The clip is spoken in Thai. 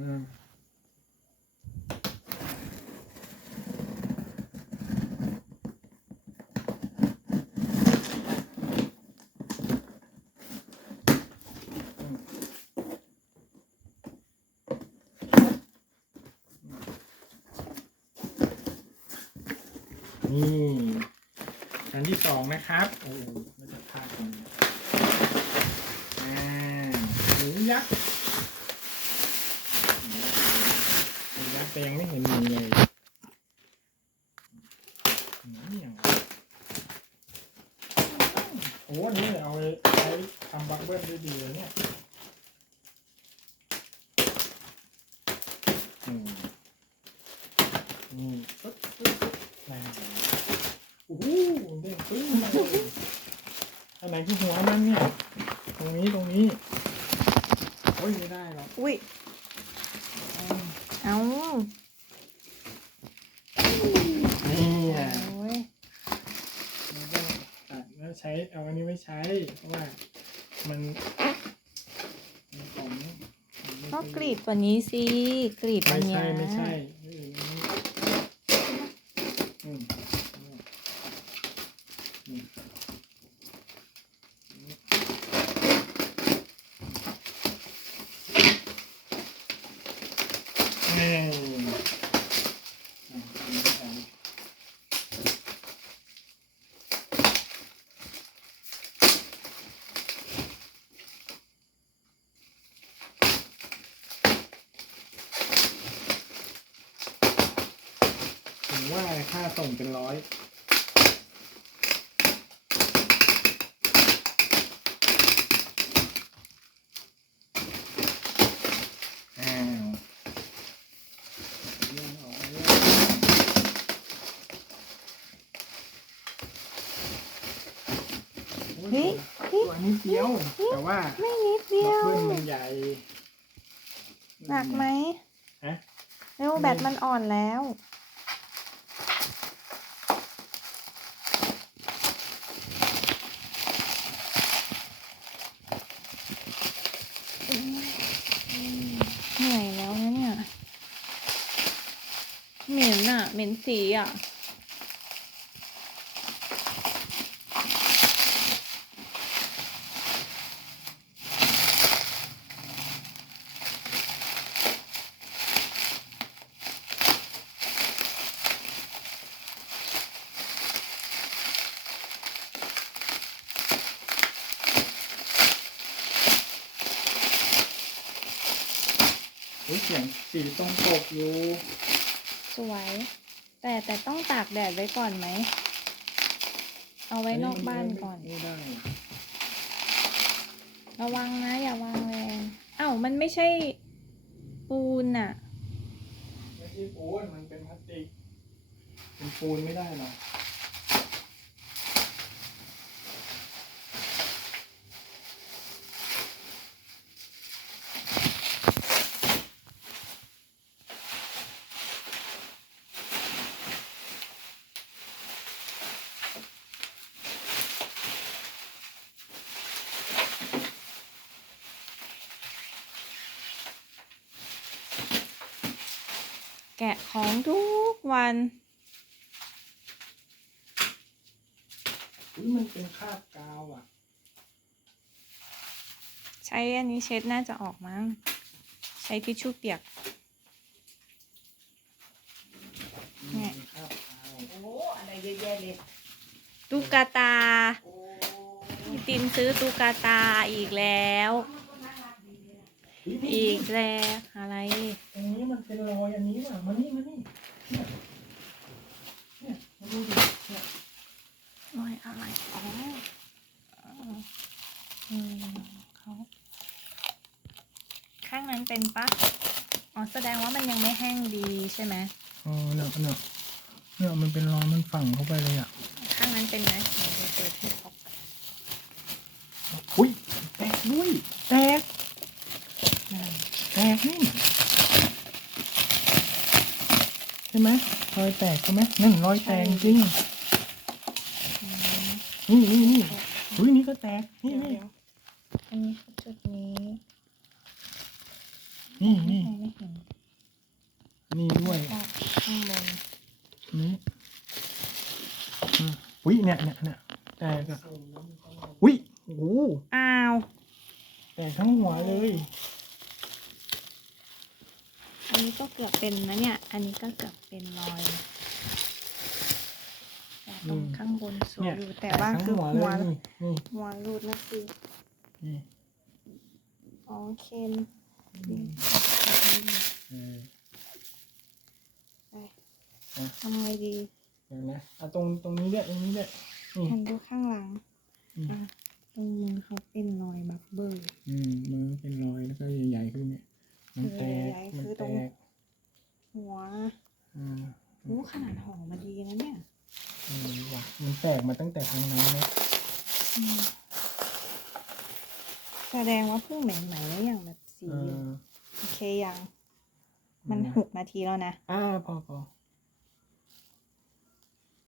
นี่อันที่สองนะครับ โอ้โหไม่จะพลาดตรงนี้อ่าหมูยักษ์หมูยักษ์ แต่ยังไม่เห็นหมูเลยหมูอย่างโอ้อันนี่เอาไปใช้ทำบักเบิ้ลได้ดีเลยเนี่ยอืมนี่ปึ๊บปึ๊บปึ๊บอ่าโอ้โหเด้งปึ้งมาเลยอันไหนที่หัวมันเนี่ย ตรงนี้ตรงนี้ โอ้ยไม่ได้หรอกอุ้ยอืม เอานี่อะโอ้ยมันต้องตัดแล้วใช้เอาอันนี้ไม่ใช้ เพราะว่ามันมันของมันไม่ก็ใช่กรีดกว่านี้สิกรีดอัไม่นเนี้ ใช่ยไม่ใช่อืมอืมอืมนี่อะอันนี้อันนี้ ถึง ว่าค่าส่งเป็นร้อย อ้าวเรื่องออกมาแล้วโอ้ เฮ้ยตัวนี้เดียว แต่ว่าไม่นิดเดีบัยกวเบิ้ลมันใหญ่หนักไหมฮะเร็วแบตมันอ่อนแล้วเหนื่อยแล้วนะเนี่ยเหม็นอะเหม็นสีอะ เฮ้ยเสียงสีตรงปกอยู่สวย แต่แต่ต้องตากแดดไว้ก่อนไหม เอาไว้นอกบ้านก่อน ไม่ได้ระวังนะ อย่าวางแรงอ้าวมันไม่ใช่ปูนอะ ไม่ใช่ปูนมันเป็นพลาสติกเป็นปูนไม่ได้หรอก แกะของทุกวันอุ้ยมันเป็นคราบกาวอะ ใช้อันนี้เช็ดน่าจะออกมั้ง ใช้ทิชชู่เปียกมันเป็นคราบกาวโอ้โหอะไรเยอะแยะเลยตุ๊กตา โอ้ พี่ติมซื้อตุ๊กตาอีกแล้ว อุ๊ยนี่อีกแล้วอะไร ตรงนี้มันเป็นรอยอันนี้ว่ะมานี่มานี่เนี่ยเนี่ยมาดูดิเนี่ยรอยอะไร อ๋ออืมเขาข้างนั้นเป็นปะอ๋อ แสดงว่ามันยังไม่แห้งดีใช่ไหม อ๋อเนี่ยเนี่ยเนี่ยมันเป็นรอยมันฝังเข้าไปเลยอะข้างนั้นเป็นไหมเดี๋ยวเราเปิดที่ออกอุ้ยแตกด้วยแตกนั่น แตกนี่ใช่ไหมรอยแตกใช่ไหมนั่นรอยแตกจริงอืมนี่นี่นี่อุ้ยนี่ก็แตกนี่เดี๋ยวนี่เดี๋ยวอันนี้คือจุดนี้นี่นี่ไม่เห็นนี่ด้วยก็ข้างบนนี่อะอุ้ยเนี่ยเนี่ยเนี่ยแตกอะอุ้ยโอ้โหอ้าวแตกทั้งหัวเลย อันนี้ ก็เกือบเป็นนะเนี่ย อันนี้ก็เกือบเป็นรอยแต่ตรงข้างบนสวยเนี่ยอยู่แตแต่กว่าทั้งคือหัวหัเลวยนี่นี่หัวรูดนะคือนี่อ๋อเคนดีเออไปทำไงดีเดี๋ยวนะเอาตรงตรงนี้ด้วยตรงนี้ด้วยนี่หันดูข้างหลังอืมอะตรงมือเขาเป็นรอยบับเบิ้ลอืมมือเป็นรอยแล้วก็ใหญ่ๆขึ้นเนี่ย มันแตก ใหญ่ๆ มัน คือต แต รง ก หัว อ่า รู้ขนาดห่อมาดีนะเนี่ย อืมว่ะมันแต กมาตั้งแต่ครั้งนั้นนะอืมแสดงว่าเพิ่งใหม่ๆแล้วอย่างแบบสีเออโอเคยัง มันหกนาทีแล้วนะ อ่าพอพอ